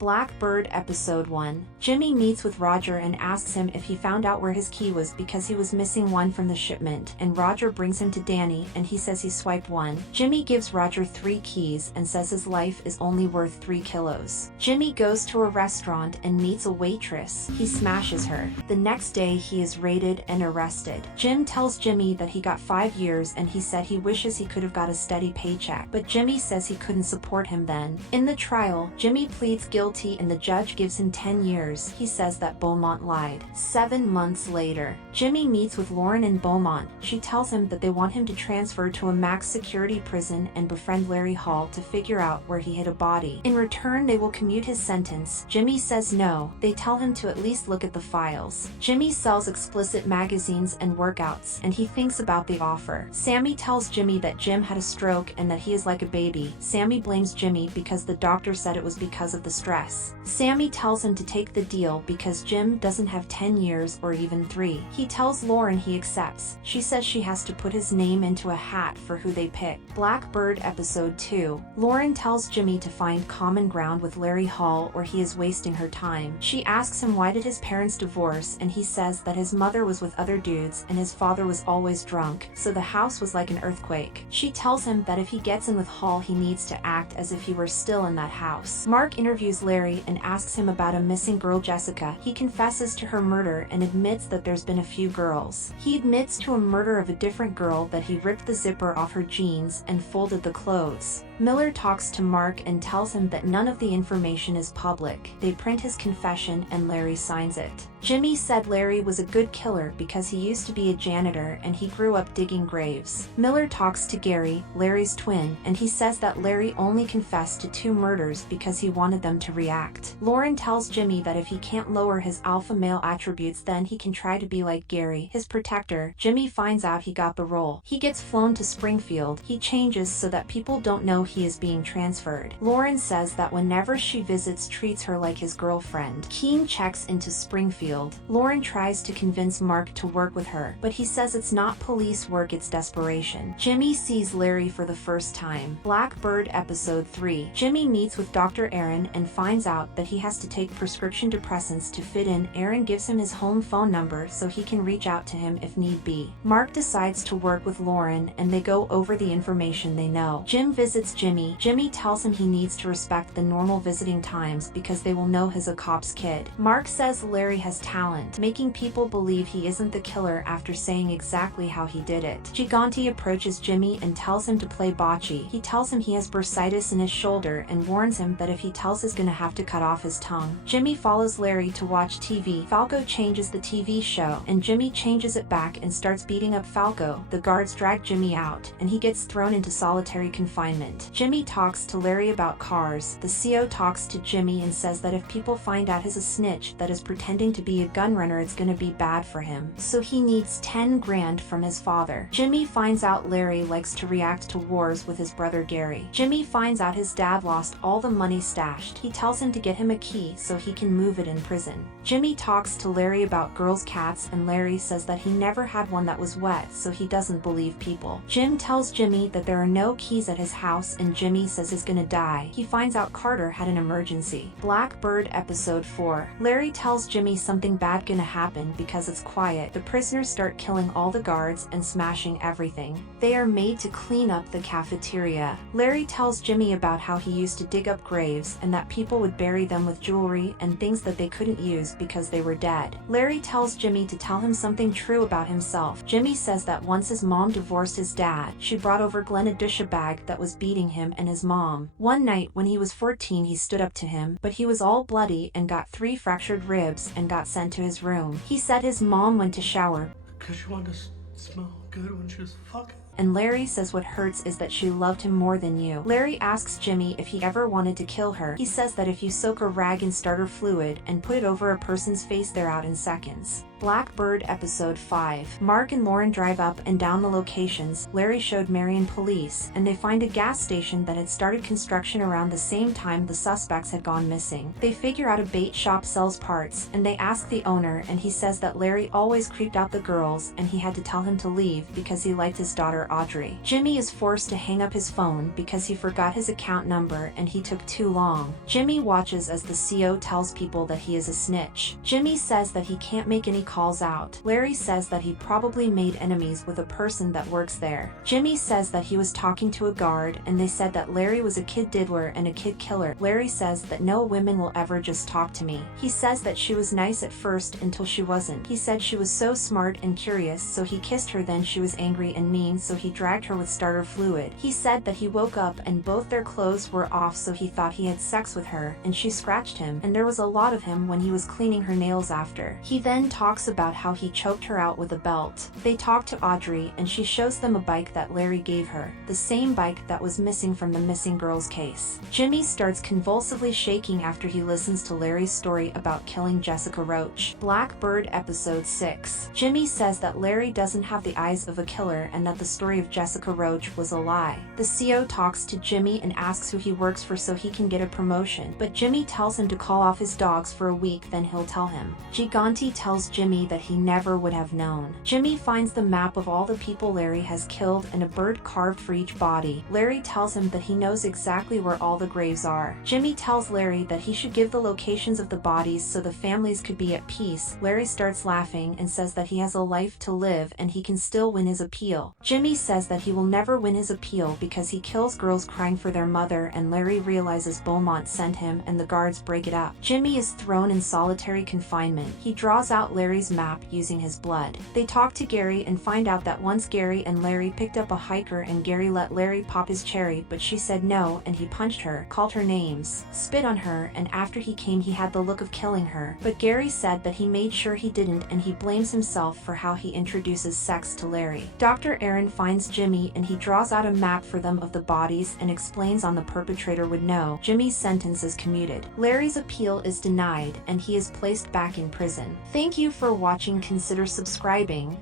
Blackbird Episode 1. Jimmy meets with Roger and asks him if he found out where his key was because he was missing one from the shipment, and Roger brings him to Danny and he says he swiped one. Jimmy gives Roger 3 keys and says his life is only worth 3 kilos. Jimmy goes to a restaurant and meets a waitress. He smashes her. The next day he is raided and arrested. Jim tells Jimmy that he got 5 years and he said he wishes he could have got a steady paycheck, but Jimmy says he couldn't support him then. In the trial, Jimmy pleads guilty and the judge gives him 10 years. He says that Beaumont lied. 7 months later, Jimmy meets with Lauren in Beaumont. She tells him that they want him to transfer to a max security prison and befriend Larry Hall to figure out where he hid a body. In return, they will commute his sentence. Jimmy says no. They tell him to at least look at the files. Jimmy sells explicit magazines and workouts, and he thinks about the offer. Sammy tells Jimmy that Jim had a stroke and that he is like a baby. Sammy blames Jimmy because the doctor said it was because of the stress. Sammy tells him to take the deal because Jim doesn't have 10 years or even 3. He tells Lauren he accepts. She says she has to put his name into a hat for who they pick. Blackbird Episode 2. Lauren tells Jimmy to find common ground with Larry Hall or he is wasting her time. She asks him why did his parents divorce, and he says that his mother was with other dudes and his father was always drunk, so the house was like an earthquake. She tells him that if he gets in with Hall he needs to act as if he were still in that house. Mark interviews Larry and asks him about a missing girl, Jessica. He confesses to her murder and admits that there's been a few girls. He admits to a murder of a different girl, that he ripped the zipper off her jeans and folded the clothes. Miller talks to Mark and tells him that none of the information is public. They print his confession and Larry signs it. Jimmy said Larry was a good killer because he used to be a janitor and he grew up digging graves. Miller talks to Gary, Larry's twin, and he says that Larry only confessed to 2 murders because he wanted them to react. Lauren tells Jimmy that if he can't lower his alpha male attributes then he can try to be like Gary, his protector. Jimmy finds out he got the role. He gets flown to Springfield. He changes so that people don't know he is being transferred. Lauren says that whenever she visits treats her like his girlfriend. Keen checks into Springfield. Lauren tries to convince Mark to work with her, but he says it's not police work, it's desperation. Jimmy sees Larry for the first time. Blackbird Episode 3. Jimmy meets with Dr. Aaron and finds out that he has to take prescription depressants to fit in. Aaron gives him his home phone number so he can reach out to him if need be. Mark decides to work with Lauren and they go over the information they know. Jim visits Jimmy. Jimmy tells him he needs to respect the normal visiting times because they will know he's a cop's kid. Mark says Larry has talent, making people believe he isn't the killer after saying exactly how he did it. Gigante approaches Jimmy and tells him to play bocce. He tells him he has bursitis in his shoulder and warns him that if he tells he's gonna have to cut off his tongue. Jimmy follows Larry to watch TV. Falco changes the TV show and Jimmy changes it back and starts beating up Falco. The guards drag Jimmy out and he gets thrown into solitary confinement. Jimmy talks to Larry about cars. The CO talks to Jimmy and says that if people find out he's a snitch that is pretending to be a gun runner it's gonna be bad for him, so he needs 10 grand from his father. Jimmy finds out Larry likes to react to wars with his brother Gary. Jimmy finds out his dad lost all the money stashed. He tells him to get him a key so he can move it in prison. Jimmy talks to Larry about girls' cats and Larry says that he never had one that was wet, so he doesn't believe people. Jim tells Jimmy that there are no keys at his house and Jimmy says he's gonna die. He finds out Carter had an emergency. Blackbird Episode 4. Larry tells Jimmy something bad gonna happen because it's quiet. The prisoners start killing all the guards and smashing everything. They are made to clean up the cafeteria. Larry tells Jimmy about how he used to dig up graves and that people would bury them with jewelry and things that they couldn't use because they were dead. Larry tells Jimmy to tell him something true about himself. Jimmy says that once his mom divorced his dad, she brought over Glenn a dish bag that was beating him and his mom. One night when he was 14 he stood up to him, but he was all bloody and got 3 fractured ribs and got sent to his room. He said his mom went to shower because she wanted to smell good when she was fucking. And Larry says what hurts is that she loved him more than you. Larry asks Jimmy if he ever wanted to kill her. He says that if you soak a rag in starter fluid and put it over a person's face they're out in seconds. Blackbird Episode 5. Mark and Lauren drive up and down the locations Larry showed Marion police, and they find a gas station that had started construction around the same time the suspects had gone missing. They figure out a bait shop sells parts, and they ask the owner, and he says that Larry always creeped out the girls and he had to tell him to leave because he liked his daughter Audrey. Jimmy is forced to hang up his phone because he forgot his account number and he took too long. Jimmy watches as the CO tells people that he is a snitch. Jimmy says that he can't make any calls out. Larry says that he probably made enemies with a person that works there. Jimmy says that he was talking to a guard and they said that Larry was a kid diddler and a kid killer. Larry says that no women will ever just talk to me. He says that she was nice at first until she wasn't. He said she was so smart and curious, so he kissed her, then she was angry and mean, so he dragged her with starter fluid. He said that he woke up and both their clothes were off, so he thought he had sex with her, and she scratched him, and there was a lot of him when he was cleaning her nails after. He then talks about how he choked her out with a belt. They talk to Audrey and she shows them a bike that Larry gave her, the same bike that was missing from the missing girls case. Jimmy starts convulsively shaking after he listens to Larry's story about killing Jessica Roach. Blackbird Episode 6. Jimmy says that Larry doesn't have the eyes of a killer and that the story of Jessica Roach was a lie. The CO talks to Jimmy and asks who he works for so he can get a promotion, but Jimmy tells him to call off his dogs for a week, then he'll tell him. Gigante tells Jimmy that he never would have known. Jimmy finds the map of all the people Larry has killed and a bird carved for each body. Larry tells him that he knows exactly where all the graves are. Jimmy tells Larry that he should give the locations of the bodies so the families could be at peace. Larry starts laughing and says that he has a life to live and he can still win his appeal. Jimmy says that he will never win his appeal because he kills girls crying for their mother, and Larry realizes Beaumont sent him and the guards break it up. Jimmy is thrown in solitary confinement. He draws out Larry's map using his blood. They talk to Gary and find out that once Gary and Larry picked up a hiker and Gary let Larry pop his cherry, but she said no and he punched her, called her names, spit on her, and after he came he had the look of killing her. But Gary said that he made sure he didn't and he blames himself for how he introduces sex to Larry. Dr. Aaron finds Jimmy and he draws out a map for them of the bodies and explains on the perpetrator would know. Jimmy's sentence is commuted. Larry's appeal is denied and he is placed back in prison. Thank you for watching. Consider subscribing.